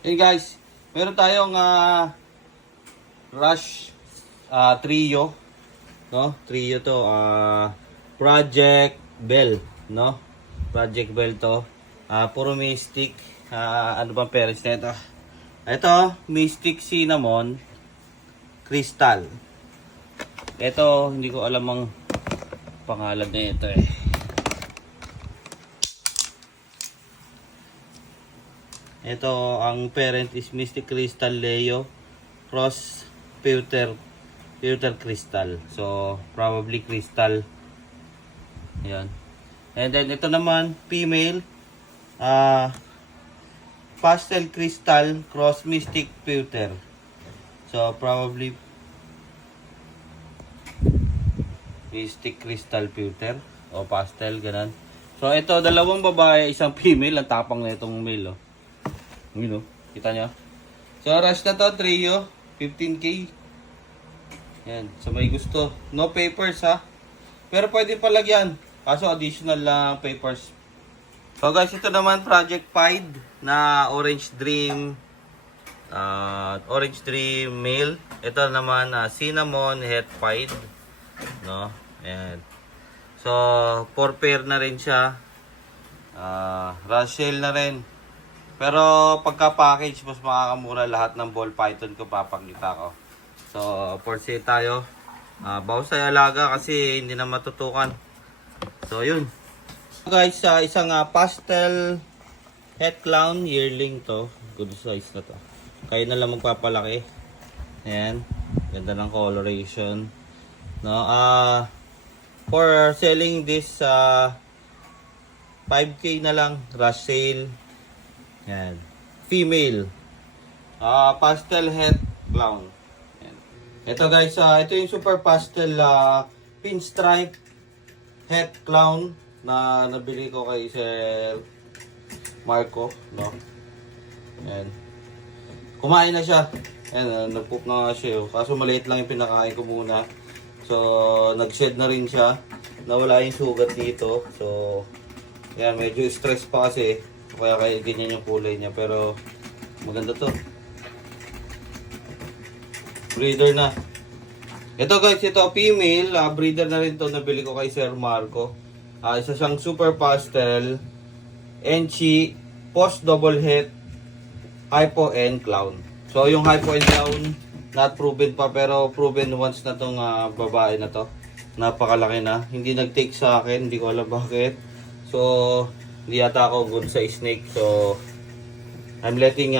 Hey guys, meron tayong Rush Trio, no? Trio to, Project Bell, no? Project Bell to. Puro Mystic. Ano bang parents na ito? Ito, Mystic Cinnamon Crystal. Ito, hindi ko alam ang pangalan na ito eh. Ito, ang parent is Mystic Crystal Leo Cross Pewter Crystal. So, probably crystal. Ayan. And then, ito naman, female. Pastel Crystal Cross Mystic Pewter. So, probably Mystic Crystal Pewter o pastel, ganun. So, ito, dalawang babae, isang female. Ang tapang na itong male, oh. Yun, oh. Kita nyo? So, rush na to, trio. 15K. Yan. So, may gusto. No papers, ha? Pero pwede palagyan. Kaso, additional lang papers. So, guys, ito naman, Project Pied na Orange Dream. Orange Dream male. Ito naman, Cinnamon Het Pied. No? Ayan. So, 4 pair na rin siya. Rush sale na rin. Pero pagka-package, mas makakamura lahat ng ball python ko papakita ko. So, for sale tayo. Bawas tayo alaga kasi hindi na matutukan. So, yun. So, guys, isang pastel het clown yearling to. Good size na to. Kayo na lang magpapalaki. Ayan. Ganda ng coloration. No, for selling this 5K na lang. Rush sale. Yan. Female. Pastel het clown. Yan. Ito guys, ito yung super pastel pinstripe het clown na nabili ko kay Sir Marco, no? Yan. Kumain na siya. Yan, nagpoop na nga siya. Kaso maliit lang yung pinakain ko muna. So, nag-shed na rin siya. Nawala yung sugat dito. So, yan, medyo stress pa kasi. Kaya ganyan yung kulay niya, pero maganda to. Breeder na. Ito guys, ito female, breeder na rin to, nabili ko kay Sir Marco. Isa siyang super pastel, Enchi, post double het, hypo and clown. So yung hypo and clown, not proven pa, pero proven once na tong babae na to. Napakalaki na. Hindi nag-take sa akin, hindi ko alam bakit. So, hindi yata ako good sa snake. So, I'm letting